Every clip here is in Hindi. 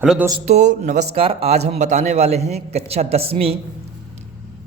हेलो दोस्तों, नमस्कार। आज हम बताने वाले हैं कक्षा 10वीं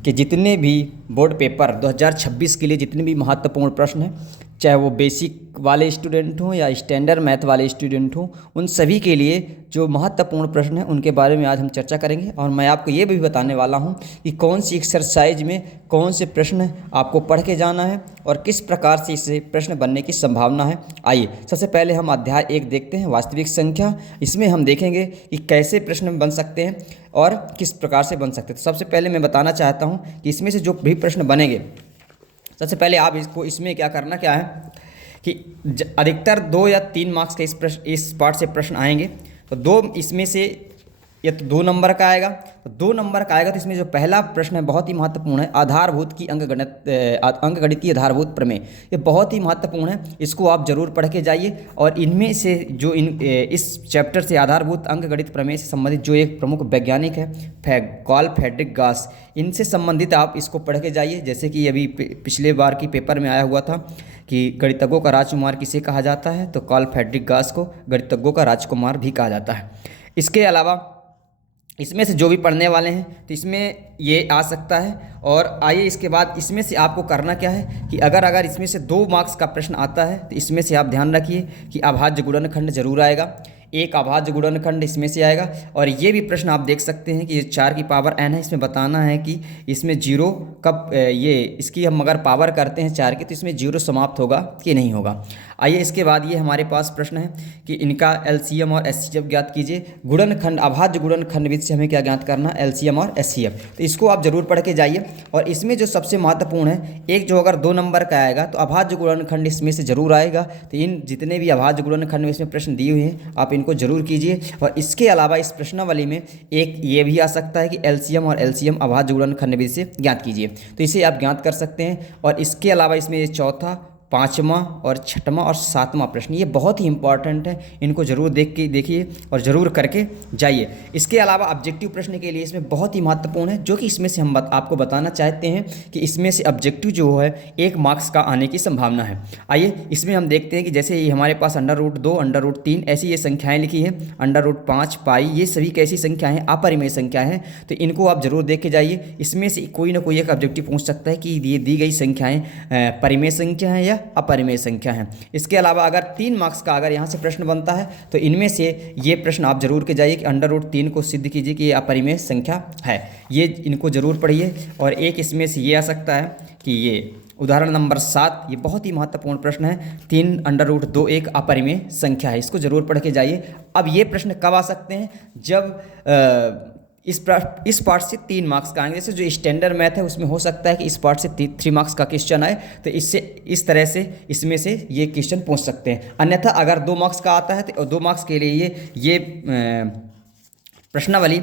के जितने भी बोर्ड पेपर 2026 के लिए जितने भी महत्वपूर्ण प्रश्न हैं, चाहे वो बेसिक वाले स्टूडेंट हों या स्टैंडर्ड मैथ वाले स्टूडेंट हों, उन सभी के लिए जो महत्वपूर्ण प्रश्न हैं उनके बारे में आज हम चर्चा करेंगे। और मैं आपको ये भी बताने वाला हूं कि कौन सी एक्सरसाइज में कौन से प्रश्न आपको पढ़ के जाना है और किस प्रकार से इससे प्रश्न बनने की संभावना है। आइए सबसे पहले हम अध्याय 1 देखते हैं, वास्तविक संख्या। इसमें हम देखेंगे कि कैसे प्रश्न बन सकते हैं और किस प्रकार से बन सकते हैं। तो सबसे पहले मैं बताना चाहता हूं कि इसमें से जो भी प्रश्न बनेंगे, सबसे पहले आप इसमें क्या करना क्या है कि अधिकतर 2 या 3 मार्क्स के इस पार्ट से प्रश्न आएंगे। तो दो इसमें से या तो 2 नंबर का आएगा, तो 2 नंबर का आएगा। तो इसमें जो पहला प्रश्न है बहुत ही महत्वपूर्ण है, आधारभूत की अंकगणितीय आधारभूत प्रमेय। ये बहुत ही महत्वपूर्ण है, इसको आप जरूर पढ़ के जाइए। और इनमें से जो इस चैप्टर से आधारभूत अंकगणित प्रमेय से संबंधित जो एक प्रमुख वैज्ञानिक है कार्ल फ्रेडरिक गास, इनसे संबंधित आप इसको पढ़ के जाइए। जैसे कि अभी पिछले बार की पेपर में आया हुआ था कि गणितज्ञों का राजकुमार किसे कहा जाता है, तो कार्ल फ्रेडरिक गास को गणितज्ञों का राजकुमार भी कहा जाता है। इसके अलावा इसमें से जो भी पढ़ने वाले हैं तो इसमें ये आ सकता है। और आइए इसके बाद इसमें से आपको करना क्या है कि अगर इसमें से 2 मार्क्स का प्रश्न आता है तो इसमें से आप ध्यान रखिए कि अभाज्य गुणनखंड जरूर आएगा, एक अभाज्य गुणनखंड इसमें से आएगा। और ये भी प्रश्न आप देख सकते हैं कि ये 4 की पावर n है, इसमें बताना है कि इसमें जीरो कब ये इसकी हम अगर पावर करते हैं 4 की तो इसमें जीरो समाप्त होगा कि नहीं होगा। आइए इसके बाद ये हमारे पास प्रश्न है कि इनका एलसीएम और एचसीएफ ज्ञात कीजिए। गुणनखंड अभाज्य गुणनखंड विधि से हमें क्या ज्ञात करना, एलसीएम और एचसीएफ। तो इसको आप जरूर पढ़ के जाइए। और इसमें जो सबसे महत्वपूर्ण है, एक जो अगर 2 नंबर का आएगा तो अभाज्य गुणनखंड इसमें से जरूर आएगा। तो इन जितने भी अभाज्य गुणनखंड में इसमें प्रश्न दिए हुए हैं आप इनको जरूर कीजिए। और इसके अलावा इस प्रश्नावली में एक ये भी आ सकता है कि एलसीएम और एलसीएम अभाज्य गुणनखंड विधि से ज्ञात कीजिए, तो इसे आप ज्ञात कर सकते हैं। और इसके अलावा इसमें ये चौथा, 5वां और 6वां और 7वां प्रश्न ये बहुत ही इंपॉर्टेंट है, इनको जरूर देखिए और ज़रूर करके जाइए। इसके अलावा ऑब्जेक्टिव प्रश्न के लिए इसमें बहुत ही महत्वपूर्ण है, जो कि इसमें से हम आपको बताना चाहते हैं कि इसमें से ऑब्जेक्टिव जो है 1 मार्क्स का आने की संभावना है। आइए इसमें हम देखते हैं कि जैसे ये हमारे पास √2, √3 ऐसी ये संख्याएँ लिखी हैं, √5, पाई, ये सभी कैसी संख्याएँ हैं, अपरिमेय संख्या हैं। तो इनको आप जरूर देख के जाइए। इसमें से कोई ना कोई एक ऑब्जेक्टिव पूछ सकता है कि ये दी गई संख्याएँ परिमेय संख्या हैं या अपरिमेय संख्या है। इसके अलावा अगर 3 मार्क्स का अगर यहाँ से प्रश्न बनता है तो इनमें से ये प्रश्न आप जरूर के जाइए कि √3 को सिद्ध कीजिए कि ये अपरिमेय संख्या है। ये इनको जरूर पढ़िए। और एक इसमें से ये आ सकता है कि ये उदाहरण नंबर 7, ये बहुत ही महत्वपूर्ण प्रश्न है, 3 √2 एक अपरिमेय संख्या है, इसको जरूर पढ़ के जाइए। अब ये प्रश्न कब आ सकते हैं, जब इस पार्ट से 3 मार्क्स का आएंगे। जैसे जो स्टैंडर्ड मैथ है उसमें हो सकता है कि इस पार्ट से 3 मार्क्स का क्वेश्चन आए, तो इससे इस तरह से इसमें से ये क्वेश्चन पूछ सकते हैं। अन्यथा अगर 2 मार्क्स का आता है तो 2 मार्क्स के लिए ये प्रश्नावली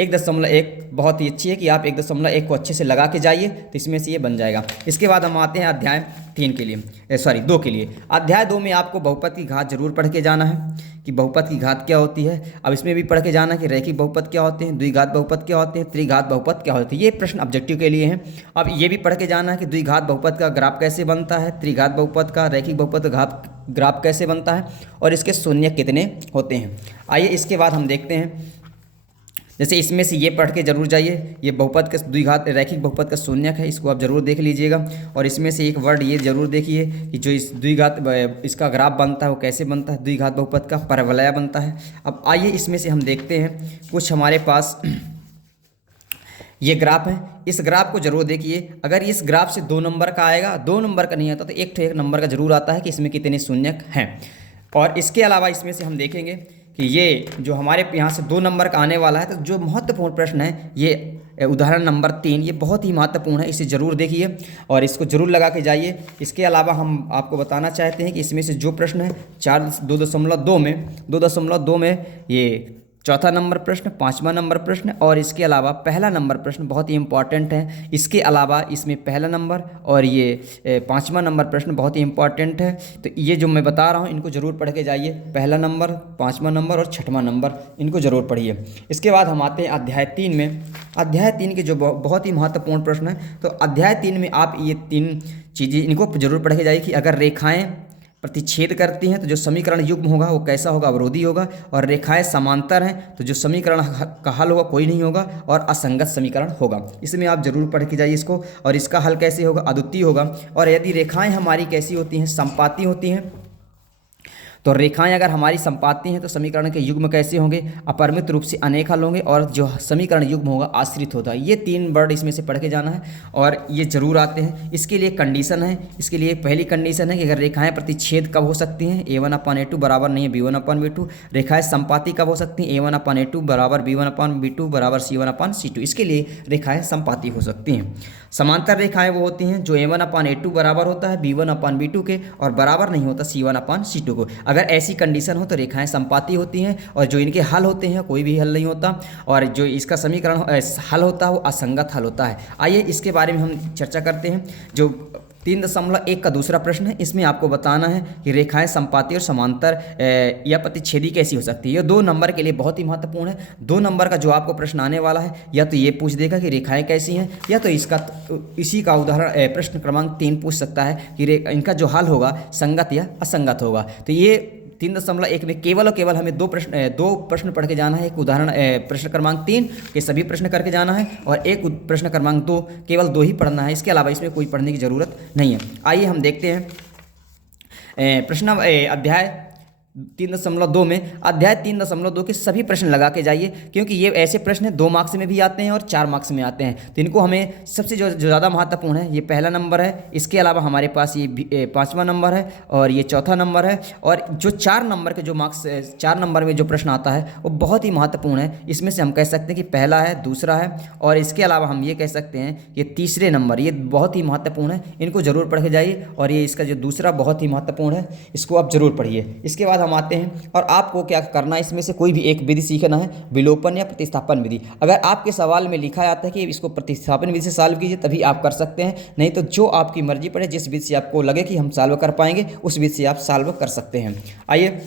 1.1 बहुत ही अच्छी है कि आप 1.1 को अच्छे से लगा के जाइए, तो इसमें से ये बन जाएगा। इसके बाद हम आते हैं अध्याय 2 के लिए। अध्याय 2 में आपको बहुपद की घात जरूर पढ़ के जाना है कि बहुपद की घात क्या होती है। अब इसमें भी पढ़ के जाना कि रैखिक बहुपद क्या होते हैं, द्विघात बहुपद क्या होते हैं, त्रिघात बहुपद क्या होते हैं। ये प्रश्न ऑब्जेक्टिव के लिए हैं। अब ये भी पढ़ के जाना है कि द्विघात बहुपद का ग्राफ कैसे बनता है, त्रिघात बहुपद का, रैखिक बहुपद का ग्राफ कैसे बनता है और इसके शून्य कितने होते हैं। आइए इसके बाद हम देखते हैं, जैसे इसमें से ये पढ़ के जरूर जाइए, ये बहुपद का द्विघात रैखिक बहुपद का शून्यक है, इसको आप जरूर देख लीजिएगा। और इसमें से एक वर्ड ये जरूर देखिए कि जो इस द्विघात इसका ग्राफ बनता है वो कैसे बनता है, द्विघात बहुपद का परवलय बनता है। अब आइए इसमें से हम देखते हैं कुछ हमारे पास ये ग्राफ है, इस ग्राफ को जरूर देखिए। अगर इस ग्राफ से 2 नंबर का आएगा, 2 नंबर का नहीं आता तो एक नंबर का जरूर आता है कि इसमें कितने शून्यक हैं। और इसके अलावा इसमें से हम देखेंगे कि ये जो हमारे यहाँ से 2 नंबर का आने वाला है, तो जो महत्वपूर्ण प्रश्न है ये उदाहरण नंबर 3, ये बहुत ही महत्वपूर्ण है, इसे ज़रूर देखिए और इसको ज़रूर लगा के जाइए। इसके अलावा हम आपको बताना चाहते हैं कि इसमें से जो प्रश्न है 2.2 में ये चौथा नंबर प्रश्न, 5वां नंबर प्रश्न और इसके अलावा पहला नंबर प्रश्न बहुत ही इंपॉर्टेंट है। इसके अलावा इसमें पहला नंबर और ये 5वां नंबर प्रश्न बहुत ही इंपॉर्टेंट है। तो ये जो मैं बता रहा हूँ इनको ज़रूर पढ़ के जाइए, पहला नंबर, 5वां नंबर और 6वां नंबर, इनको ज़रूर पढ़िए। इसके बाद हम आते हैं अध्याय 3 में। अध्याय 3 के जो बहुत ही महत्वपूर्ण प्रश्न है, तो अध्याय 3 में आप ये 3 चीज़ें इनको जरूर पढ़ के जाइए कि अगर रेखाएँ प्रतिच्छेद करती हैं तो जो समीकरण युग्म होगा वो कैसा होगा, अवरोधी होगा। और रेखाएं समांतर हैं तो जो समीकरण का हल होगा कोई नहीं होगा और असंगत समीकरण होगा। इसमें आप जरूर पढ़ के जाइए इसको। और इसका हल कैसे होगा, अद्वितीय होगा। और यदि रेखाएं हमारी कैसी होती हैं, संपाती होती हैं, तो रेखाएं अगर हमारी संपाती हैं तो समीकरण के युग्म कैसे होंगे, अपरिमित रूप से अनेक हल होंगे। और जो समीकरण युग्म होगा आश्रित होता है। ये 3 वर्ड इसमें से पढ़ के जाना है और ये जरूर आते हैं। इसके लिए कंडीशन है, इसके लिए पहली कंडीशन है कि अगर रेखाएं प्रतिच्छेद कब हो सकती हैं, a1/a2 बराबर नहीं है b1/b2। रेखाएं संपाती कब हो सकती हैं, a1/a2 बराबर b1/b2 बराबर c1/c2। इसके लिए रेखाएं संपाती हो सकती हैं। समांतर रेखाएं वो होती हैं जो a1/a2 बराबर होता है b1/b2 के और बराबर नहीं होता c1/c2 को। अगर ऐसी कंडीशन हो तो रेखाएं संपाती होती हैं और जो इनके हल होते हैं कोई भी हल नहीं होता। और जो इसका समीकरण हल होता है वो असंगत हल होता है। आइए इसके बारे में हम चर्चा करते हैं। जो 3.1 का दूसरा प्रश्न है, इसमें आपको बताना है कि रेखाएं संपाती और समांतर या प्रतिच्छेदी कैसी हो सकती है। ये 2 नंबर के लिए बहुत ही महत्वपूर्ण है। 2 नंबर का जो आपको प्रश्न आने वाला है या तो ये पूछ देगा कि रेखाएं कैसी हैं, या तो इसी का उदाहरण प्रश्न क्रमांक 3 पूछ सकता है कि इनका जो हल होगा संगत या असंगत होगा। तो ये 3.1 में केवल और केवल हमें 2 प्रश्न पढ़ के जाना है। एक उदाहरण प्रश्न क्रमांक 3 के सभी प्रश्न करके जाना है और एक प्रश्न क्रमांक 2 केवल 2 ही पढ़ना है। इसके अलावा इसमें कोई पढ़ने की ज़रूरत नहीं है। आइए हम देखते हैं प्रश्न अध्याय 3.2 में। अध्याय 3.2 के सभी प्रश्न लगा के जाइए, क्योंकि ये ऐसे प्रश्न 2 मार्क्स में भी आते हैं और 4 मार्क्स में आते हैं। तो इनको हमें सबसे जो ज़्यादा महत्वपूर्ण है ये पहला नंबर है। इसके अलावा हमारे पास ये 5वां नंबर है और ये 4था नंबर है। और जो 4 नंबर के जो मार्क्स 4 नंबर में जो प्रश्न आता है वो बहुत ही महत्वपूर्ण है। इसमें से हम कह सकते हैं कि पहला है, दूसरा है और इसके अलावा हम ये कह सकते हैं कि तीसरे नंबर ये बहुत ही महत्वपूर्ण है। इनको जरूर पढ़ के जाइए। और ये इसका जो दूसरा बहुत ही महत्वपूर्ण है, इसको आप जरूर पढ़िए। इसके बाद हम आते हैं और आपको क्या करना है, इसमें से कोई भी एक विधि सीखना है, विलोपन या प्रतिस्थापन विधि। अगर आपके सवाल में लिखा जाता है कि इसको प्रतिस्थापन विधि से सॉल्व कीजिए तभी आप कर सकते हैं, नहीं तो जो आपकी मर्जी पड़े, जिस विधि से आपको लगे कि हम सॉल्व कर पाएंगे उस विधि से आप सॉल्व कर सकते हैं। आइए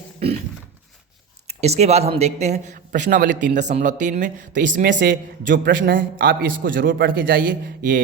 इसके बाद हम देखते हैं प्रश्नावली 3.3 में। तो इसमें से जो प्रश्न है आप इसको ज़रूर पढ़ के जाइए। ये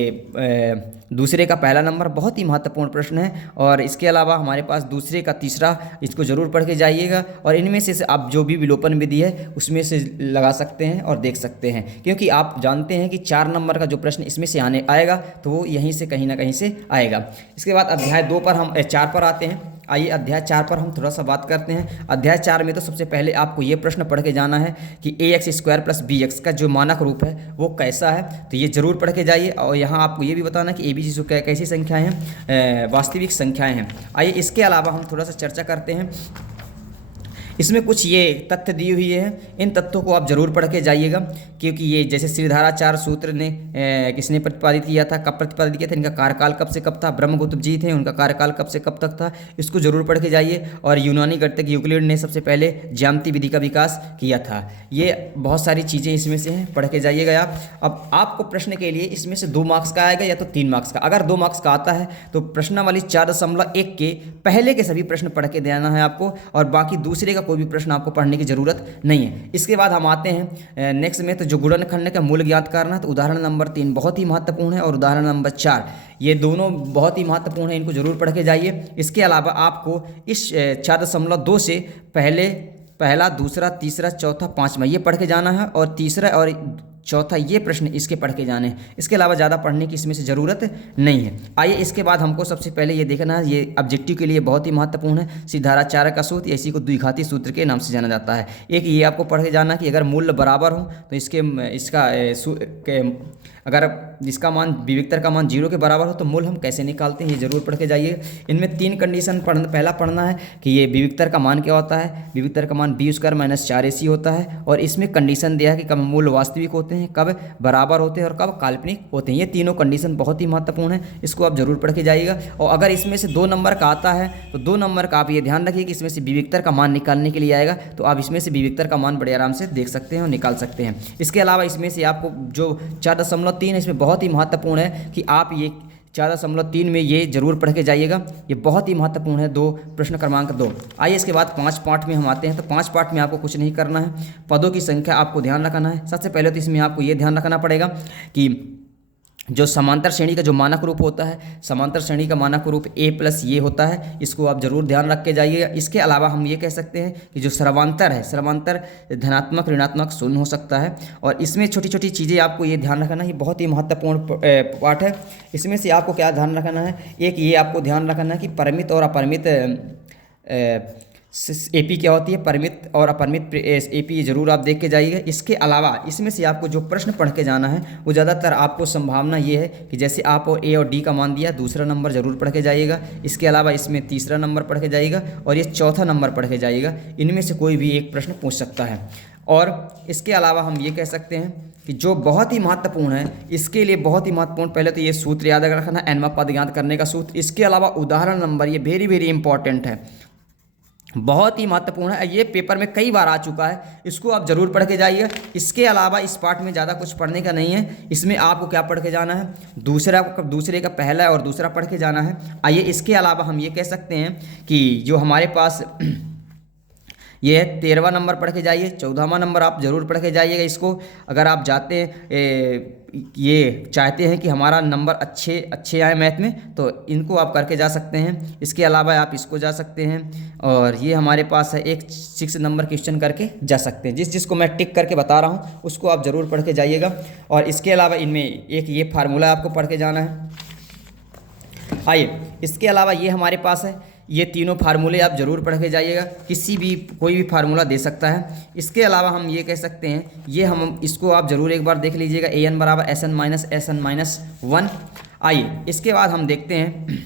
दूसरे का पहला नंबर बहुत ही महत्वपूर्ण प्रश्न है। और इसके अलावा हमारे पास दूसरे का तीसरा, इसको ज़रूर पढ़ के जाइएगा। और इनमें से आप जो भी विलोपन विधि है उसमें से लगा सकते हैं और देख सकते हैं, क्योंकि आप जानते हैं कि 4 नंबर का जो प्रश्न इसमें से आएगा तो वो यहीं से कहीं ना कहीं से आएगा। इसके बाद अध्याय 2 पर हम 4 पर आते हैं। आइए अध्याय 4 पर हम थोड़ा सा बात करते हैं। अध्याय 4 में तो सबसे पहले आपको ये प्रश्न पढ़ के जाना है कि ax² + bx का जो मानक रूप है वो कैसा है, तो ये जरूर पढ़ के जाइए। और यहाँ आपको ये भी बताना कि abc कैसी संख्याएं हैं, वास्तविक संख्याएं हैं। आइए इसके अलावा हम थोड़ा सा चर्चा करते हैं। इसमें कुछ ये तथ्य दिए हुए हैं, इन तथ्यों को आप जरूर पढ़ के जाइएगा, क्योंकि ये जैसे श्रीधराचार्य सूत्र ने किसने प्रतिपादित किया था, कब प्रतिपादित किया था, इनका कार्यकाल कब से कब था, ब्रह्मगुप्त जी थे उनका कार्यकाल कब से कब तक था, इसको जरूर पढ़ के जाइए। और यूनानी गणितज्ञ यूक्लिड ने सबसे पहले ज्यामिति विधि का विकास किया था। ये बहुत सारी चीज़ें इसमें से हैं, पढ़ के जाइएगा आप। अब आपको प्रश्न के लिए इसमें से 2 मार्क्स का आएगा या तो 3 मार्क्स का। अगर 2 मार्क्स का आता है तो प्रश्नावली 4.1 के पहले के सभी प्रश्न पढ़ के देना है आपको, और बाकी दूसरे का कोई भी प्रश्न आपको पढ़ने की जरूरत नहीं है। इसके बाद हम आते हैं नेक्स्ट में, तो जो गुणनखंड का मूल ज्ञात करना, तो उदाहरण नंबर 3 बहुत ही महत्वपूर्ण है और उदाहरण नंबर 4 ये दोनों बहुत ही महत्वपूर्ण है, इनको जरूर पढ़ के जाइए। इसके अलावा आपको इस 4.2 से पहला, दूसरा, तीसरा, चौथा, 5वां ये पढ़ के जाना है, और तीसरा और चौथा ये प्रश्न इसके पढ़ के जाने हैं। इसके अलावा ज़्यादा पढ़ने की इसमें से ज़रूरत नहीं है। आइए इसके बाद हमको सबसे पहले ये देखना है, ये ऑब्जेक्टिव के लिए बहुत ही महत्वपूर्ण है, श्रीधराचार्य का सूत्र, इसी को द्विघाती सूत्र के नाम से जाना जाता है। एक ये आपको पढ़ के जाना कि अगर मूल्य बराबर हो तो अगर इसका मान विविक्तर का मान 0 के बराबर हो तो मूल हम कैसे निकालते हैं, ये जरूर पढ़ के जाइए। इनमें 3 कंडीशन पहला पढ़ना है कि ये विविक्तर का मान क्या होता है। विविक्तर का मान b² - 4ac होता है, और इसमें कंडीशन दिया है कि कब मूल वास्तविक होते हैं, कब बराबर होते हैं और कब काल्पनिक होते हैं। ये तीनों कंडीशन बहुत ही महत्वपूर्ण है, इसको आप जरूर पढ़ के जाइएगा। और अगर इसमें से 2 नंबर का आता है तो 2 नंबर का आप ये ध्यान रखिए कि इसमें से विविक्तर का मान निकालने के लिए आएगा, तो आप इसमें से विविक्तर का मान बड़े आराम से देख सकते हैं और निकाल सकते हैं। इसके अलावा इसमें से आपको जो 4.3 इसमें बहुत ही महत्वपूर्ण है कि आप ये 4.3 में ये जरूर पढ़ के जाइएगा, ये बहुत ही महत्वपूर्ण है। 2 प्रश्न क्रमांक 2। आइए इसके बाद 5 पार्ट में हम आते हैं। तो 5 पार्ट में आपको कुछ नहीं करना है, पदों की संख्या आपको ध्यान रखना है। सबसे पहले तो इसमें आपको ये ध्यान रखना पड़ेगा कि जो समांतर श्रेणी का जो मानक रूप होता है, समांतर श्रेणी का मानक रूप a प्लस ये होता है, इसको आप जरूर ध्यान रख के जाइएगा। इसके अलावा हम ये कह सकते हैं कि जो सर्वांतर है, सर्वांतर धनात्मक ऋणात्मक शून्य हो सकता है। और इसमें छोटी छोटी चीज़ें आपको ये ध्यान रखना है, ये बहुत ही महत्वपूर्ण पार्ट है। इसमें से आपको क्या ध्यान रखना है, एक ये आपको ध्यान रखना है कि परिमित और अपरिमित एपी क्या होती है, परिमित और अपरिमित एपी जरूर आप देख के जाइएगा। इसके अलावा इसमें से आपको जो प्रश्न पढ़ के जाना है वो ज़्यादातर आपको संभावना ये है कि जैसे आप ए और डी का मान दिया, दूसरा नंबर जरूर पढ़ के जाइएगा। इसके अलावा इसमें तीसरा नंबर पढ़ के जाइएगा और ये चौथा नंबर पढ़ के जाइएगा। इनमें से कोई भी एक प्रश्न पूछ सकता है। और इसके अलावा हम ये कह सकते हैं कि जो बहुत ही महत्वपूर्ण है, इसके लिए बहुत ही महत्वपूर्ण, पहले तो ये सूत्र याद रखना, एनवा पद ज्ञात करने का सूत्र। इसके अलावा उदाहरण नंबर, ये वेरी वेरी इंपॉर्टेंट है, बहुत ही महत्वपूर्ण है। ये पेपर में कई बार आ चुका है, इसको आप जरूर पढ़ के जाइए। इसके अलावा इस पार्ट में ज़्यादा कुछ पढ़ने का नहीं है। इसमें आपको क्या पढ़ के जाना है, दूसरे का पहला और दूसरा पढ़ के जाना है। आइए, इसके अलावा हम ये कह सकते हैं कि जो हमारे पास ये है 13वां नंबर पढ़ के जाइए, 14वां नंबर आप ज़रूर पढ़ के जाइएगा। इसको अगर आप जाते हैं ये चाहते हैं कि हमारा नंबर अच्छे आए मैथ में, तो इनको आप करके जा सकते हैं। इसके अलावा आप इसको जा सकते हैं और ये हमारे पास है एक 6 नंबर क्वेश्चन करके जा सकते हैं। जिसको मैं टिक करके बता रहा हूँ उसको आप ज़रूर पढ़ के जाइएगा। और इसके अलावा इनमें एक ये फार्मूला आपको पढ़ के जाना है। आइए, इसके अलावा ये हमारे पास है, ये तीनों फार्मूले आप जरूर पढ़ के जाइएगा। कोई भी फार्मूला दे सकता है। इसके अलावा हम ये कह सकते हैं, ये हम इसको आप जरूर एक बार देख लीजिएगा, an बराबर SN-1। आइए, इसके बाद हम देखते हैं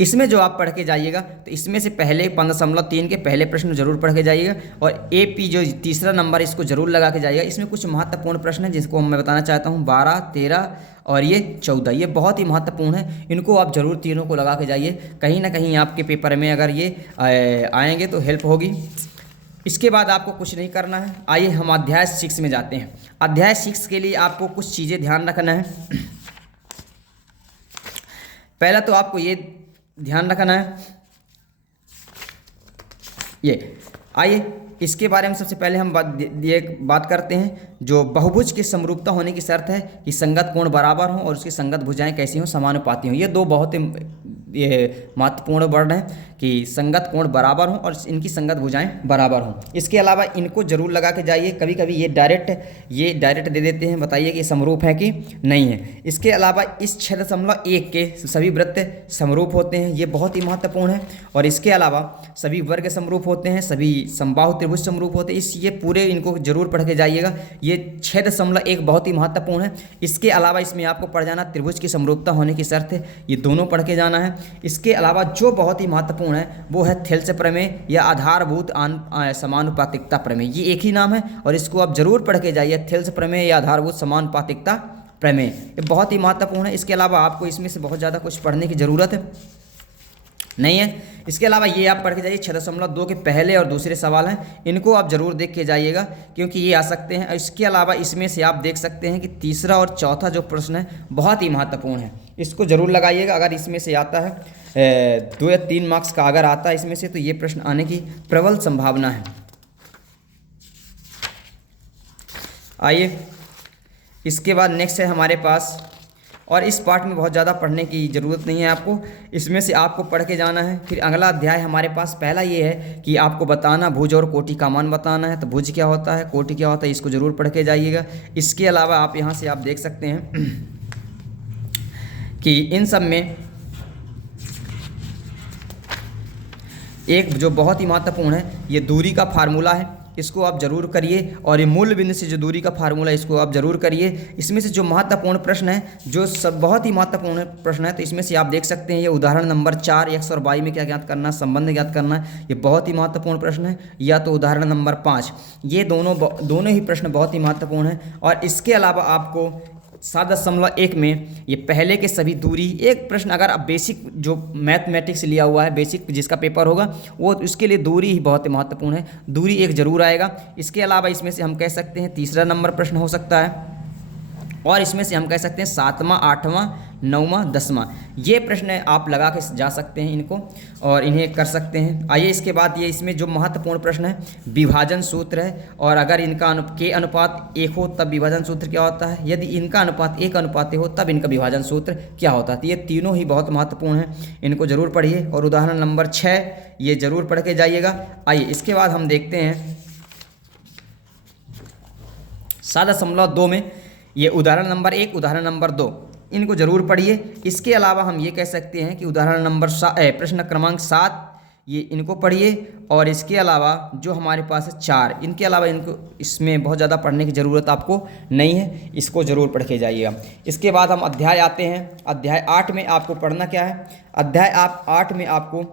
इसमें जो आप पढ़ के जाइएगा, तो इसमें से पहले 15.3 के पहले प्रश्न जरूर पढ़ के जाइएगा। और AP जो तीसरा नंबर, इसको जरूर लगा के जाइएगा। इसमें कुछ महत्वपूर्ण प्रश्न हैं जिसको मैं बताना चाहता हूँ, 12, 13 और ये 14, ये बहुत ही महत्वपूर्ण है। इनको आप जरूर तीनों को लगा के जाइए, कहीं ना कहीं आपके पेपर में अगर ये आएंगे तो हेल्प होगी। इसके बाद आपको कुछ नहीं करना है। आइए हम अध्याय 6 में जाते हैं। अध्याय 6 के लिए आपको कुछ चीज़ें ध्यान रखना है। पहला तो आपको ये ध्यान रखना है, ये आइए इसके बारे में सबसे पहले हम बात करते हैं। जो बहुभुज की समरूपता होने की शर्त है कि संगत कोण बराबर हों और उसकी संगत भुजाएं कैसी हों, समानुपाती हों। ये दो बहुत ही महत्वपूर्ण वर्ण हैं कि संगत कोण बराबर हों और इनकी संगत भुजाएं बराबर हों। इसके अलावा इनको जरूर लगा के जाइए। कभी कभी ये डायरेक्ट दे देते हैं, बताइए कि समरूप है कि नहीं है। इसके अलावा इस 6.1 के सभी वृत्त समरूप होते हैं, ये बहुत ही महत्वपूर्ण है। और इसके अलावा सभी वर्ग समरूप होते हैं, सभी समबाहु त्रिभुज समरूप होते हैं। ये पूरे इनको जरूर पढ़ के जाइएगा। ये 6.1 बहुत ही महत्वपूर्ण है। इसके अलावा इसमें आपको पढ़ जाना त्रिभुज की समरूपता होने की शर्त है, ये दोनों पढ़ के जाना है। इसके अलावा जो बहुत ही महत्वपूर्ण है वो है थेल्स प्रमेय या आधारभूत समानुपातिकता प्रमेय। ये एक ही नाम है और इसको आप जरूर पढ़ के जाइए, थेल्स प्रमेय या आधारभूत समानुपातिकता प्रमेय, ये बहुत ही महत्वपूर्ण है। इसके अलावा आपको इसमें से बहुत ज़्यादा कुछ पढ़ने की ज़रूरत है नहीं है। इसके अलावा ये आप पढ़ के जाइए, 6.2 के पहले और दूसरे सवाल हैं, इनको आप जरूर देख के जाइएगा क्योंकि ये आ सकते हैं। इसके अलावा इसमें से आप देख सकते हैं कि तीसरा और चौथा जो प्रश्न है बहुत ही महत्वपूर्ण है, इसको जरूर लगाइएगा। अगर इसमें से आता है 2 या 3 मार्क्स का अगर आता है इसमें से, तो ये प्रश्न आने की प्रबल संभावना है। आइए, इसके बाद नेक्स्ट है हमारे पास, और इस पार्ट में बहुत ज़्यादा पढ़ने की ज़रूरत नहीं है आपको, इसमें से आपको पढ़ के जाना है। फिर अगला अध्याय हमारे पास पहला ये है कि आपको बताना भुज और कोटि का मान बताना है। तो भुज क्या होता है, कोटि क्या होता है, इसको ज़रूर पढ़ के जाइएगा। इसके अलावा आप यहाँ से आप देख सकते हैं कि इन सब में एक जो बहुत ही महत्वपूर्ण है, ये दूरी का फार्मूला है, इसको आप जरूर करिए। और ये मूल बिंदु से जो दूरी का फार्मूला, इसको आप जरूर करिए। इसमें से जो महत्वपूर्ण प्रश्न है, जो सब बहुत ही महत्वपूर्ण प्रश्न है, तो इसमें से आप देख सकते हैं ये उदाहरण नंबर 4, x और y में क्या ज्ञात करना, संबंध ज्ञात करना, ये बहुत ही महत्वपूर्ण प्रश्न है। या तो उदाहरण नंबर 5, ये दोनों ही प्रश्न बहुत ही महत्वपूर्ण है। और इसके अलावा आपको 7.1 में ये पहले के सभी दूरी, एक प्रश्न अगर आप बेसिक जो मैथमेटिक्स लिया हुआ है, बेसिक जिसका पेपर होगा वो, उसके लिए दूरी ही बहुत महत्वपूर्ण है, दूरी एक जरूर आएगा। इसके अलावा इसमें से हम कह सकते हैं तीसरा नंबर प्रश्न हो सकता है, और इसमें से हम कह सकते हैं 7वां, 8वां, 9वां 10वां। ये प्रश्न आप लगा के जा सकते हैं इनको और इन्हें कर सकते हैं। आइए इसके बाद ये इसमें जो महत्वपूर्ण प्रश्न है विभाजन सूत्र है, और अगर इनका के अनुपात 1 हो तब विभाजन सूत्र क्या होता है, यदि इनका अनुपात 1 अनुपात हो तब इनका विभाजन सूत्र क्या होता है। तो ये तीनों ही बहुत महत्वपूर्ण हैं, इनको जरूर पढ़िए। और उदाहरण नंबर 6 ये जरूर पढ़ के जाइएगा। आइए इसके बाद हम देखते हैं 7.2 में ये उदाहरण नंबर 1 उदाहरण नंबर 2 इनको जरूर पढ़िए। इसके अलावा हम ये कह सकते हैं कि उदाहरण नंबर प्रश्न क्रमांक 7 ये इनको पढ़िए, और इसके अलावा जो हमारे पास है 4 इनके अलावा इनको इसमें बहुत ज़्यादा पढ़ने की ज़रूरत आपको नहीं है, इसको ज़रूर पढ़ के जाइएगा। इसके बाद हम अध्याय आते हैं। अध्याय 8 में आपको पढ़ना क्या है, अध्याय 8 में आपको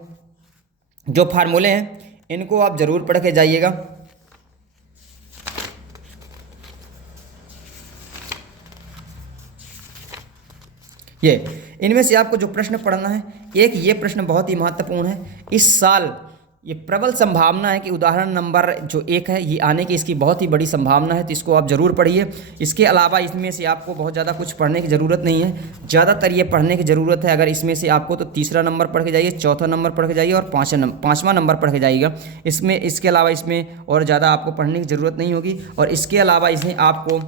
जो फार्मूले हैं इनको आप ज़रूर पढ़ के जाइएगा। ये इनमें से आपको जो प्रश्न पढ़ना है, एक ये प्रश्न बहुत ही महत्वपूर्ण है। इस साल ये प्रबल संभावना है कि उदाहरण नंबर जो 1 है ये आने की इसकी बहुत ही बड़ी संभावना है, तो इसको आप ज़रूर पढ़िए। इसके अलावा इसमें से आपको बहुत ज़्यादा कुछ पढ़ने की ज़रूरत नहीं है, ज़्यादातर ये पढ़ने की ज़रूरत है अगर इसमें से आपको तो 3रा नंबर पढ़ के जाइए, 4था नंबर पढ़ के जाइए और 5वां नंबर पढ़ के जाइएगा। इसमें इसके अलावा इसमें और ज़्यादा आपको पढ़ने की ज़रूरत नहीं होगी। और इसके अलावा इसमें आपको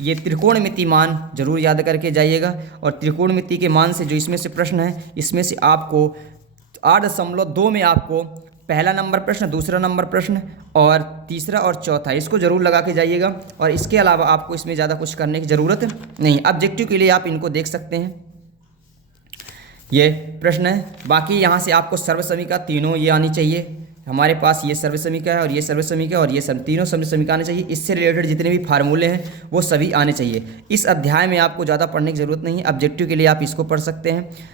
ये त्रिकोणमिति मान जरूर याद करके जाइएगा, और त्रिकोणमिति के मान से जो इसमें से प्रश्न है इसमें से आपको 8.2 में आपको पहला नंबर प्रश्न, दूसरा नंबर प्रश्न और तीसरा और चौथा इसको जरूर लगा के जाइएगा। और इसके अलावा आपको इसमें ज़्यादा कुछ करने की ज़रूरत नहीं। ऑब्जेक्टिव के लिए आप इनको देख सकते हैं, ये प्रश्न है। बाकी यहाँ से आपको सर्व समीका तीनों ये आनी चाहिए। हमारे पास ये सर्व समीका है और ये सर्व समीका और ये तीनों सर्व समीका आने चाहिए। इससे रिलेटेड जितने भी फार्मूले हैं वो सभी आने चाहिए। इस अध्याय में आपको ज़्यादा पढ़ने की ज़रूरत नहीं है, ऑब्जेक्टिव के लिए आप इसको पढ़ सकते हैं।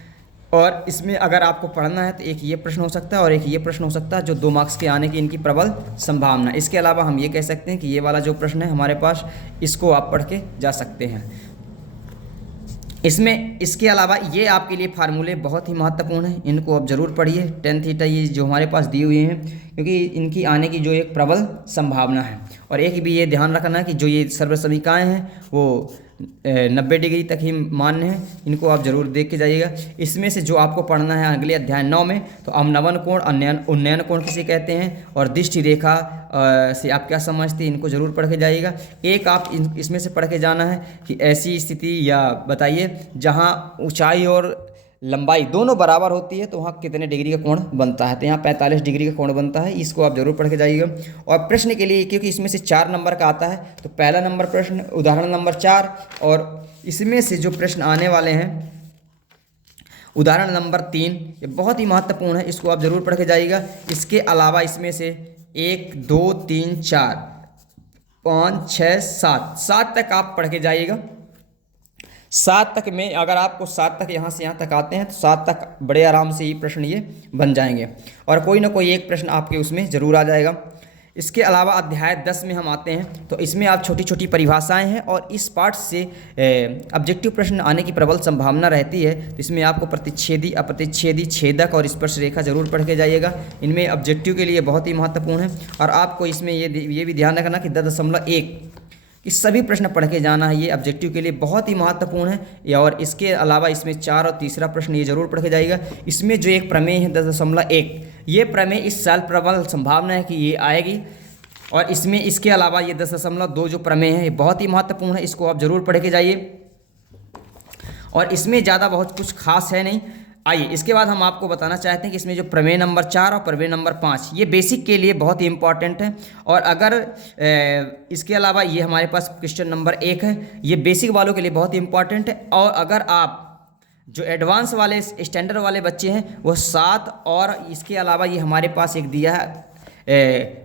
और इसमें अगर आपको पढ़ना है तो एक ये प्रश्न हो सकता है और एक ये प्रश्न हो सकता है जो 2 मार्क्स के आने की इनकी प्रबल संभावना। इसके अलावा हम ये कह सकते हैं कि ये वाला जो प्रश्न है हमारे पास, इसको आप पढ़ के जा सकते हैं। इसमें इसके अलावा ये आपके लिए फार्मूले बहुत ही महत्वपूर्ण हैं, इनको आप ज़रूर पढ़िए। टेन थीटा ये जो हमारे पास दिए हुए हैं, क्योंकि इनकी आने की जो एक प्रबल संभावना है। और एक भी ये ध्यान रखना कि जो ये सर्व समीकाएँ हैं वो 90 डिग्री तक ही मान्य है, इनको आप जरूर देख के जाइएगा। इसमें से जो आपको पढ़ना है अगले अध्याय 9 में, तो अवनवन कोण, उन्नयन कोण किसे कहते हैं और दृष्टि रेखा से आप क्या समझते हैं, इनको जरूर पढ़ के जाइएगा। एक आप इसमें से पढ़ के जाना है कि ऐसी स्थिति या बताइए जहाँ ऊंचाई और लंबाई दोनों बराबर होती है तो वहाँ कितने डिग्री का कोण बनता है, तो यहाँ 45 डिग्री का कोण बनता है। इसको आप जरूर पढ़ के जाइएगा। और प्रश्न के लिए क्योंकि इसमें से 4 नंबर का आता है, तो पहला नंबर प्रश्न उदाहरण नंबर 4, और इसमें से जो प्रश्न आने वाले हैं उदाहरण नंबर 3 ये बहुत ही महत्वपूर्ण है, इसको आप जरूर पढ़ के जाइएगा। इसके अलावा इसमें से 1 2 3 4 5 6 7 तक आप पढ़ के जाइएगा। 7 तक में अगर आपको 7 तक यहाँ से यहाँ तक आते हैं तो 7 तक बड़े आराम से ये प्रश्न ये बन जाएंगे, और कोई ना कोई एक प्रश्न आपके उसमें ज़रूर आ जाएगा। इसके अलावा अध्याय 10 में हम आते हैं, तो इसमें आप छोटी छोटी परिभाषाएं हैं और इस पार्ट से ऑब्जेक्टिव प्रश्न आने की प्रबल संभावना रहती है। तो इसमें आपको प्रतिच्छेदी, अप्रतिच्छेदी, छेदक और स्पर्श रेखा जरूर पढ़ के जाइएगा। इनमें ऑब्जेक्टिव के लिए बहुत ही महत्वपूर्ण है। और आपको इसमें ये भी ध्यान रखना कि 10.1 कि सभी प्रश्न पढ़ के जाना है, ये ऑब्जेक्टिव के लिए बहुत ही महत्वपूर्ण है। और इसके अलावा इसमें 4 और तीसरा प्रश्न ये जरूर पढ़ के जाइएगा। इसमें जो एक प्रमेय है 10.1 ये प्रमेय इस साल प्रबल संभावना है कि ये आएगी। और इसमें इसके अलावा ये 10.2 जो प्रमेय है ये बहुत ही महत्वपूर्ण है, इसको आप जरूर पढ़ के जाइए। और इसमें ज़्यादा बहुत कुछ खास है नहीं। आइए इसके बाद हम आपको बताना चाहते हैं कि इसमें जो प्रमेय नंबर 4 और प्रमेय नंबर 5 ये बेसिक के लिए बहुत ही इंपॉर्टेंट है। और अगर इसके अलावा ये हमारे पास क्वेश्चन नंबर 1 है, ये बेसिक वालों के लिए बहुत ही इंपॉर्टेंट है। और अगर आप जो एडवांस वाले स्टैंडर्ड वाले बच्चे हैं वो 7, और इसके अलावा ये हमारे पास एक दिया है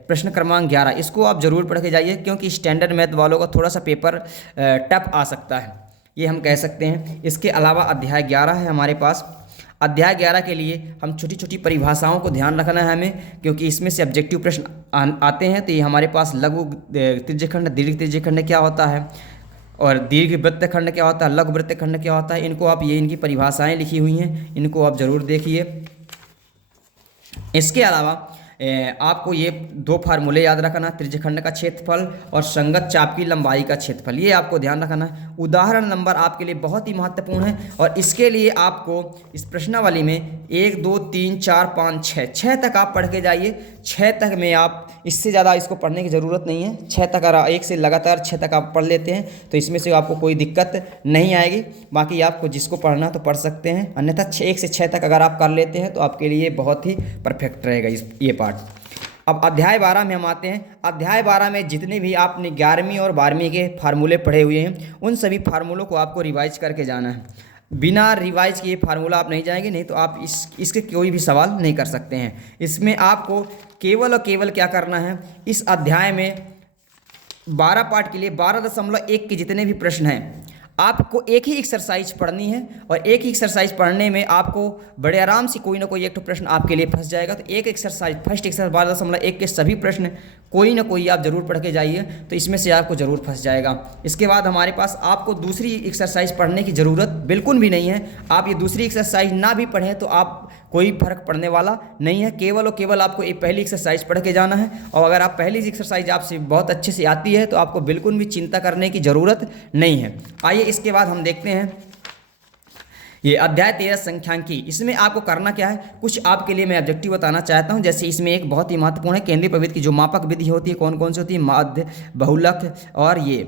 प्रश्न क्रमांक 11, इसको आप जरूर पढ़ के जाइए, क्योंकि स्टैंडर्ड मैथ वालों का थोड़ा सा पेपर टफ आ सकता है, ये हम कह सकते हैं। इसके अलावा अध्याय 11 है हमारे पास। अध्याय 11 के लिए हम छोटी छोटी परिभाषाओं को ध्यान रखना है हमें, क्योंकि इसमें से ऑब्जेक्टिव प्रश्न आते हैं। तो ये हमारे पास लघु त्रिज्यखंड, दीर्घ त्रिज्यखंड क्या होता है, और दीर्घ वृत्तखंड क्या होता है, लघु वृत्तखंड क्या होता है, इनको आप ये इनकी परिभाषाएं लिखी हुई हैं, इनको आप जरूर देखिए। इसके अलावा आपको ये दो फार्मूले याद रखना, त्रिज्यखंड का क्षेत्रफल और संगत चाप की लंबाई का क्षेत्रफल, ये आपको ध्यान रखना है। उदाहरण नंबर आपके लिए बहुत ही महत्वपूर्ण है और इसके लिए आपको इस प्रश्नावली में 1 2 3 4 5 6 तक आप पढ़ के जाइए। 6 तक में आप, इससे ज़्यादा इसको पढ़ने की ज़रूरत नहीं है। 6 तक अगर एक से लगातार 6 तक आप पढ़ लेते हैं तो इसमें से आपको कोई दिक्कत नहीं आएगी। बाकी आपको जिसको पढ़ना तो पढ़ सकते हैं, अन्यथा 1 से 6 तक अगर आप कर लेते हैं तो आपके लिए बहुत ही परफेक्ट रहेगा ये पार्ट। अब अध्याय 12 में हम आते हैं। अध्याय 12 में जितने भी आपने 11वीं और 12वीं के फार्मूले पढ़े हुए हैं उन सभी फार्मूलों को आपको रिवाइज करके जाना है। बिना रिवाइज किए फार्मूला आप नहीं जाएंगे, नहीं तो आप इसके कोई भी सवाल नहीं कर सकते हैं। इसमें आपको केवल और केवल क्या करना है, इस अध्याय में 12 पार्ट के लिए 12.1 के जितने भी प्रश्न हैं आपको एक ही एक्सरसाइज पढ़नी है और एक ही एक्सरसाइज पढ़ने में आपको बड़े आराम से कोई ना कोई एक तो प्रश्न आपके लिए फंस जाएगा। तो एक एक्सरसाइज, फर्स्ट एक्सरसाइज 12.1 के सभी प्रश्न कोई ना कोई आप जरूर पढ़ के जाइए, तो इसमें से आपको ज़रूर फंस जाएगा। इसके बाद हमारे पास आपको दूसरी एक्सरसाइज पढ़ने की ज़रूरत बिल्कुल भी नहीं है। आप ये दूसरी एक्सरसाइज ना भी पढ़ें तो आप कोई फर्क पड़ने वाला नहीं है। केवल और केवल आपको एक पहली एक्सरसाइज पढ़ के जाना है और अगर आप पहली एक्सरसाइज आपसे बहुत अच्छे से आती है तो आपको बिल्कुल भी चिंता करने की ज़रूरत नहीं है। आइए इसके बाद हम देखते हैं ये अध्याय 13 संख्यांकी। इसमें आपको करना क्या है, कुछ आपके लिए मैं ऑब्जेक्टिव बताना चाहता हूं। जैसे इसमें एक बहुत ही महत्वपूर्ण है, केंद्रीय प्रवृत्ति की जो मापक विधि होती है कौन कौन सी होती है, माध्य, बहुलक और ये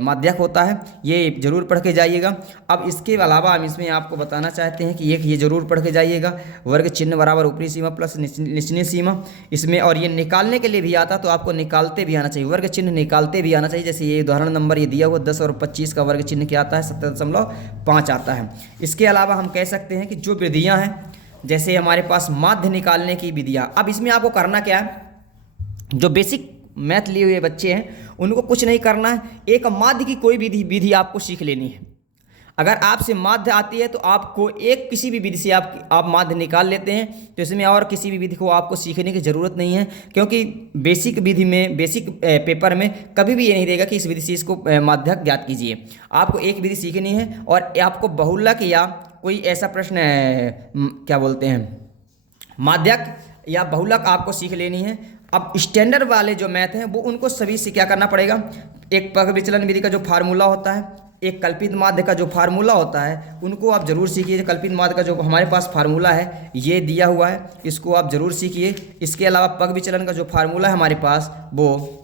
माध्यक होता है, ये जरूर पढ़ के जाइएगा। अब इसके अलावा हम इसमें आपको बताना चाहते हैं कि एक ये जरूर पढ़ के जाइएगा, वर्ग चिन्ह बराबर ऊपरी सीमा प्लस निचली सीमा। इसमें और ये निकालने के लिए भी आता तो आपको निकालते भी आना चाहिए, वर्ग चिन्ह निकालते भी आना चाहिए। जैसे ये उदाहरण नंबर ये दिया हुआ 10 और 25 का वर्ग चिन्ह क्या आता है, 70.5 आता है। इसके अलावा हम कह सकते हैं कि जो विधियां हैं, जैसे हमारे पास माध्य निकालने की विधियां, अब इसमें आपको करना क्या है, जो बेसिक मैथ लिए हुए बच्चे हैं उनको कुछ नहीं करना है, एक माध्य की कोई विधि आपको सीख लेनी है। अगर आपसे माध्य आती है तो आपको एक किसी भी विधि से आप माध्य निकाल लेते हैं, तो इसमें और किसी भी विधि को आपको सीखने की ज़रूरत नहीं है, क्योंकि बेसिक विधि में, बेसिक पेपर में कभी भी ये नहीं देगा कि इस विधि से इसको माध्यक ज्ञात कीजिए। आपको एक विधि सीखनी है और आपको बहुलक या कोई ऐसा प्रश्न क्या बोलते हैं, माध्यक या बहुलक आपको सीख लेनी है। अब स्टैंडर्ड वाले जो मैथ हैं वो उनको सभी से क्या करना पड़ेगा, एक पग विचलन विधि का जो फार्मूला होता है, एक कल्पित माध्य का जो फार्मूला होता है, उनको आप जरूर सीखिए। कल्पित माध्य का जो हमारे पास फार्मूला है ये दिया हुआ है, इसको आप जरूर सीखिए। इसके अलावा पग विचलन का जो फार्मूला है हमारे पास, वो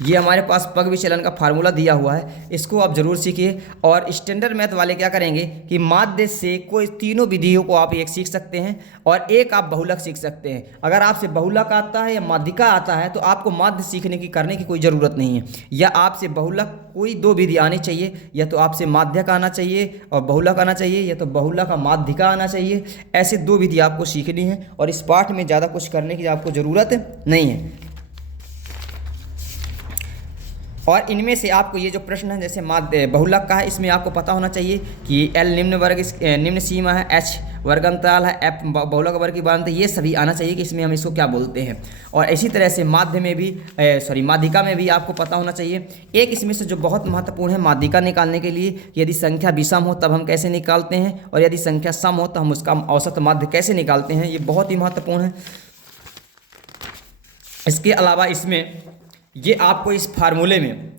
ये हमारे पास पग विचलन का फार्मूला दिया हुआ है, इसको आप जरूर सीखिए। और स्टैंडर्ड मैथ वाले क्या करेंगे कि माध्य से कोई तीनों विधियों को आप एक सीख सकते हैं और एक आप बहुलक सीख सकते हैं। अगर आपसे बहुलक आता है या माध्यिका आता है तो आपको माध्य सीखने की करने की कोई ज़रूरत नहीं है, या आपसे बहुलक कोई दो विधि आनी चाहिए, या तो आपसे माध्यक आना चाहिए और बहुलक आना चाहिए, या तो बहुलक का माध्यिका आना चाहिए। ऐसे दो विधि आपको सीखनी है और इस पाठ में ज़्यादा कुछ करने की आपको ज़रूरत नहीं है। और इनमें से आपको ये जो प्रश्न है जैसे माध्य बहुलक का है, इसमें आपको पता होना चाहिए कि L निम्न वर्ग निम्न सीमा है, H वर्ग अंतराल है, F बहुलक वर्ग की बात है, ये सभी आना चाहिए कि इसमें हम इसको क्या बोलते हैं। और इसी तरह से माध्य में भी माध्यिका में भी आपको पता होना चाहिए। एक इसमें से जो बहुत महत्वपूर्ण है माध्यिका निकालने के लिए, यदि संख्या विषम हो तब हम कैसे निकालते हैं, और यदि संख्या सम हो तो हम उसका औसत माध्य कैसे निकालते हैं, ये बहुत ही महत्वपूर्ण है। इसके अलावा इसमें ये आपको इस फार्मूले में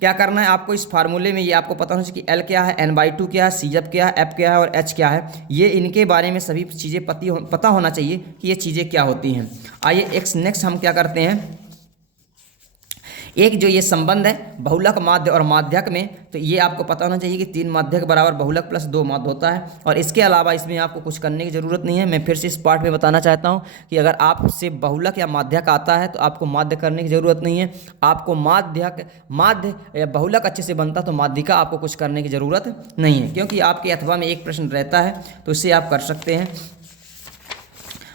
क्या करना है, आपको इस फार्मूले में ये आपको पता होना चाहिए कि L क्या है, N/2 क्या है, CF क्या है, F क्या है और H क्या है। ये इनके बारे में सभी चीज़ें पता होना चाहिए कि ये चीज़ें क्या होती हैं। आइए नेक्स्ट हम क्या करते हैं, एक जो ये संबंध है बहुलक माध्य और माध्यक में, तो ये आपको पता होना चाहिए कि 3 माध्यक बराबर बहुलक प्लस 2 माध्य होता है। और इसके अलावा इसमें आपको कुछ करने की ज़रूरत नहीं है। मैं फिर से इस पार्ट में बताना चाहता हूँ कि अगर आपसे बहुलक या माध्यक आता है तो आपको माध्य करने की ज़रूरत नहीं है। आपको माध्य या बहुलक अच्छे से बनता तो माध्यिका आपको कुछ करने की ज़रूरत नहीं है, क्योंकि आपके अथवा में एक प्रश्न रहता है तो इससे आप कर सकते हैं।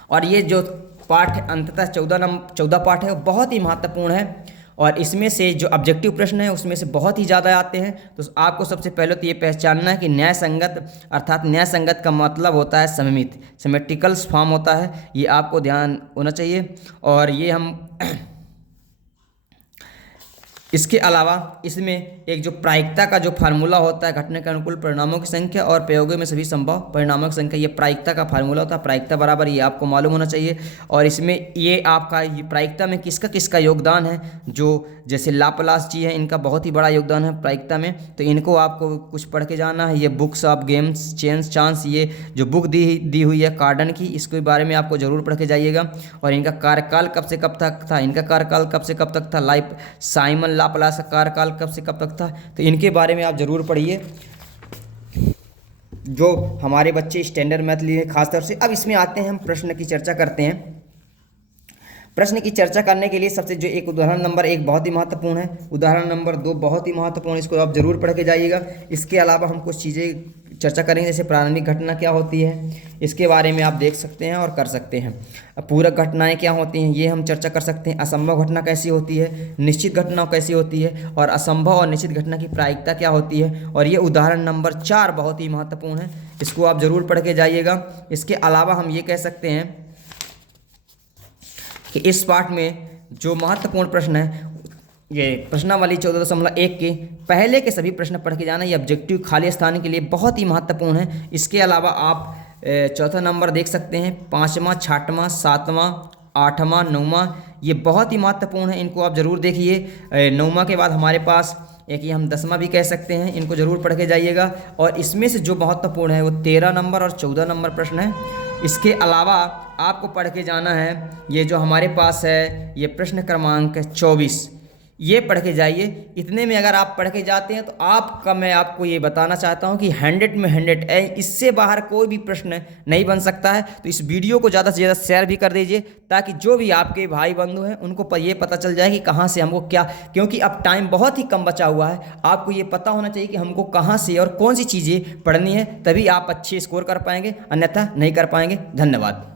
और ये जो पाठ अंततः 14 पाठ है वो बहुत ही महत्वपूर्ण है और इसमें से जो ऑब्जेक्टिव प्रश्न है उसमें से बहुत ही ज़्यादा आते हैं। तो आपको सबसे पहले तो ये पहचानना है कि न्याय संगत, अर्थात न्याय संगत का मतलब होता है सममित, सिमेट्रिकल फॉर्म होता है, ये आपको ध्यान होना चाहिए। और ये हम इसके अलावा इसमें एक जो प्रायिकता का जो फार्मूला होता है, घटना के अनुकूल परिणामों की संख्या और प्रयोगों में सभी संभव परिणामों की संख्या, ये प्रायिकता का फार्मूला होता है। प्रायिकता बराबर ये आपको मालूम होना चाहिए। और इसमें ये आपका ये प्रायिकता में किसका किसका योगदान है, जो जैसे लाप्लास जी है, इनका बहुत ही बड़ा योगदान है प्रायिकता में, तो इनको आपको कुछ पढ़ के जाना है। ये बुक्स ऑफ गेम्स चेंस चांस, ये जो बुक दी हुई है कार्डन की, इसके बारे में आपको जरूर पढ़ के जाइएगा। और इनका कार्यकाल कब से कब तक था, इनका कार्यकाल कब से कब तक था, साइमन लाप्लास का कार्यकाल कब से कब तक था, तो इनके बारे में आप जरूर पढ़िए, जो हमारे बच्चे स्टैंडर्ड मैथ लिए खासतौर से। अब इसमें आते हैं, हम प्रश्न की चर्चा करते हैं। प्रश्न की चर्चा करने के लिए सबसे जो एक उदाहरण नंबर 1 बहुत ही महत्वपूर्ण है, उदाहरण नंबर 2 बहुत ही महत्वपूर्ण, इसको आप जरूर पढ़ के जाइएगा। इसके अलावा हम कुछ चीज़ें चर्चा करेंगे, जैसे प्रारंभिक घटना क्या होती है, इसके बारे में आप देख सकते हैं और कर सकते हैं। पूरक घटनाएं क्या होती हैं, ये हम चर्चा कर सकते हैं। असंभव घटना कैसी होती है, निश्चित घटना कैसी होती है, और असंभव और निश्चित घटना की प्रायिकता क्या होती है। और ये उदाहरण नंबर 4 बहुत ही महत्वपूर्ण है, इसको आप जरूर पढ़ के जाइएगा। इसके अलावा हम ये कह सकते हैं कि इस पाठ में जो महत्वपूर्ण प्रश्न है, ये प्रश्नावली 14.1 के पहले के सभी प्रश्न पढ़ के जाना। ये ऑब्जेक्टिव खाली स्थान के लिए बहुत ही महत्वपूर्ण है। इसके अलावा आप चौथा नंबर देख सकते हैं, 5वां, 6वां, 7वां, 8वां, 9वां, ये बहुत ही महत्वपूर्ण है, इनको आप ज़रूर देखिए। 9वां के बाद हमारे पास एक ये हम 10वां भी कह सकते हैं, इनको ज़रूर पढ़ के जाइएगा। और इसमें से जो महत्वपूर्ण है वो 13 नंबर और 14 नंबर प्रश्न है। इसके अलावा आपको पढ़ के जाना है ये जो हमारे पास है, ये प्रश्न क्रमांक 24, ये पढ़ के जाइए। इतने में अगर आप पढ़ के जाते हैं तो आपका, मैं आपको ये बताना चाहता हूँ कि 100 में 100 है, इससे बाहर कोई भी प्रश्न नहीं बन सकता है। तो इस वीडियो को ज़्यादा से ज़्यादा शेयर भी कर दीजिए, ताकि जो भी आपके भाई बंधु हैं उनको ये पता चल जाए कि कहाँ से हमको क्या, क्योंकि अब टाइम बहुत ही कम बचा हुआ है। आपको ये पता होना चाहिए कि हमको कहाँ से और कौन सी चीज़ें पढ़नी है, तभी आप अच्छे स्कोर कर पाएंगे, अन्यथा नहीं कर पाएंगे। धन्यवाद।